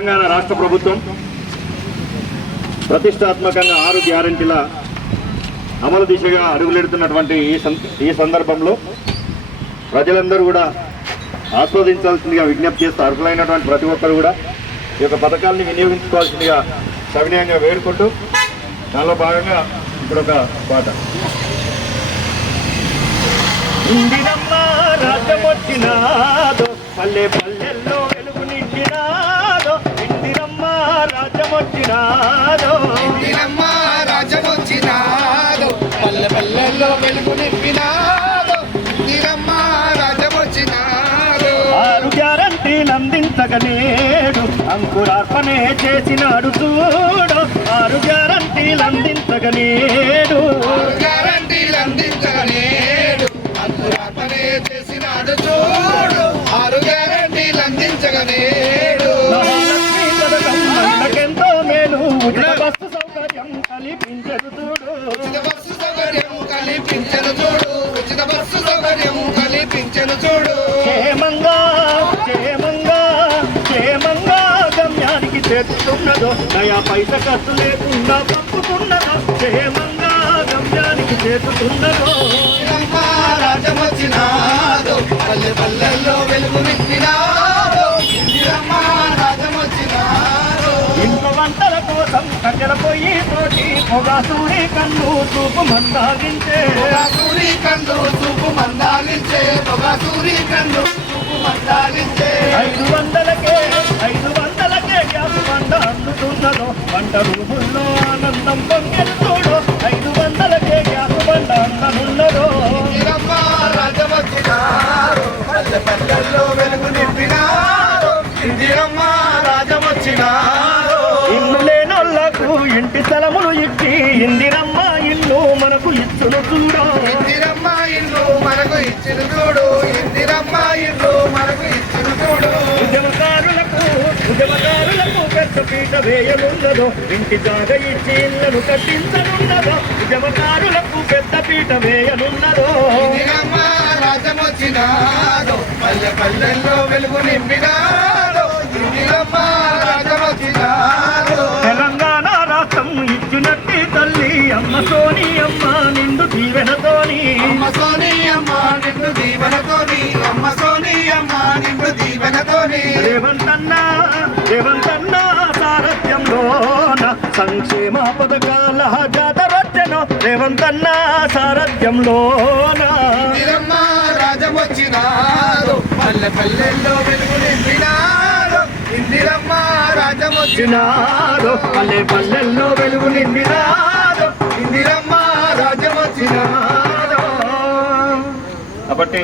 తెలంగాణ రాష్ట్ర ప్రభుత్వం ప్రతిష్టాత్మకంగా 6 గ్యారెంటీల అమలు దిశగా అడుగులెడుతున్నటువంటి ఈ సందర్భంలో ప్రజలందరూ కూడా ఆస్వాదించాల్సిందిగా విజ్ఞప్తి చేస్తూ అర్హులైనటువంటి ప్రతి ఒక్కరు కూడా ఈ యొక్క పథకాన్ని వినియోగించుకోవాల్సిందిగా సవినయంగా వేడుకుంటూ దానిలో భాగంగా ఇప్పుడు ఒక పాట. ఇందిరమ్మ రాజ్యం వచ్చినాదో పల్లె పల్లెల్లో వెలుగు నిండినాదో, ఇందిరమ్మ రాజ్యం వచ్చినాదో, ఇందిరమ్మ రాజ్యం వచ్చినాదో పల్లె పల్లెల్లో వెలుగు నింపినాదో, ఇందిరమ్మ రాజ్యం వచ్చినాదో. 6 గ్యారెంటీలు అందించగలేడు అంకురార్పణే చేసినాడు చూడు, 6 గ్యారెంటీలు అందించగలేడు, 6 గ్యారెంటీలు అందించగలేడు అంకురార్పణే చేసినాడు చూడు, 6 గ్యారెంటీలు అందించగలేడు. మహాలక్ష్మి పథకం మనకెంతో మేలు, ఉచిత బస్సు సౌకర్యం కల్పించదు చూడు, ఉచిత బస్సు సౌకర్యం కల్పించను చూడు, ఉచిత బస్సు సౌకర్యం కల్పించను చూడు. క్షేమంగా క్షేమంగా క్షేమంగా గమ్యానికి చేరుతున్నదో, నయా పైస ఖర్చు లేకుండా పంపుతున్నదో, క్షేమంగా గమ్యానికి చేరుతున్నదో. ఇందిరమ్మ రాజ్యం వచ్చినాదో పల్లె పల్లెల్లో వెలుగు నింపినాదో, ఇందిరమ్మ రాజ్యం వచ్చినాదో. ఇంట్లో వంటల కోసం కట్టెల పొయ్యి తోటి పొగాసూరి కన్ను చూపు మందాగించే, పొగసూరి కండు చూపు మందాలించే, పొగసూరి కండు చూపు మందాలించే. 500కే గ్యాస్ బండ అందుతున్నదో, వంట రూముల్లో ఆనందం పొంగెత్తుడు, 500కే గ్యాస్ బండ అందనున్నదో. ఇందిరమ్మ రాజ్యం వచ్చినాదో పల్లె పల్లెల్లో వెలుగు నింపినాదో, ఇందిరమ్మ రాజ్యం వచ్చినాదో. ఇల్లు లేనోళ్లకు ఇంటి స్థలములు ఇచ్చి ఇందిరమ్మ ఇల్లు మనకు ఇచ్చును చూడు, ఇందిరమ్మ ఇల్లు మనకు ఇచ్చిన చూడు, ఇందిరమ్మ ఇల్లు మనకు ఇచ్చిన చూడు. ఉద్యమకారులకు పెద్ద పీట వేయనున్నదో, ఇంటి జాగ ఇచ్చి ఇళ్లను కట్టించనున్నదో, ఉద్యమకారులకు పెద్ద పీట వేయనున్నదో. ఇందిరమ్మ రాజ్యం వచ్చినాదో పల్లె పల్లెల్లో వెలుగు నింపినాదో, ఇందిరమ్మ రాజ్యం వచ్చినాదో. తెలంగాణ రాష్ట్రం ఇచ్చినట్టి తల్లి అమ్మ సోని అమ్మ నిండు దీవెనతోని, అమ్మ సోని అమ్మ నిన్ను దీవెనతోని, అమ్మ సోని అమ్మ నిన్ను దీవెనతోని. రేవంతన్న సారథ్యంలోన సంక్షేమ పథకాల జాతరొచ్చెను, రేవంతన్న సారథ్యంలోన. ఇందిరమ్మ రాజ్యం వచ్చినాదో పల్లె పల్లెల్లో వెలుగు నింపినాదో, ఇందిరమ్మ రాజ్యం వచ్చినాదో పల్లె పల్లెల్లో వెలుగు నిండినాదో, ఇందిరమ్మ రాజ్యం వచ్చినాదో. కాబట్టి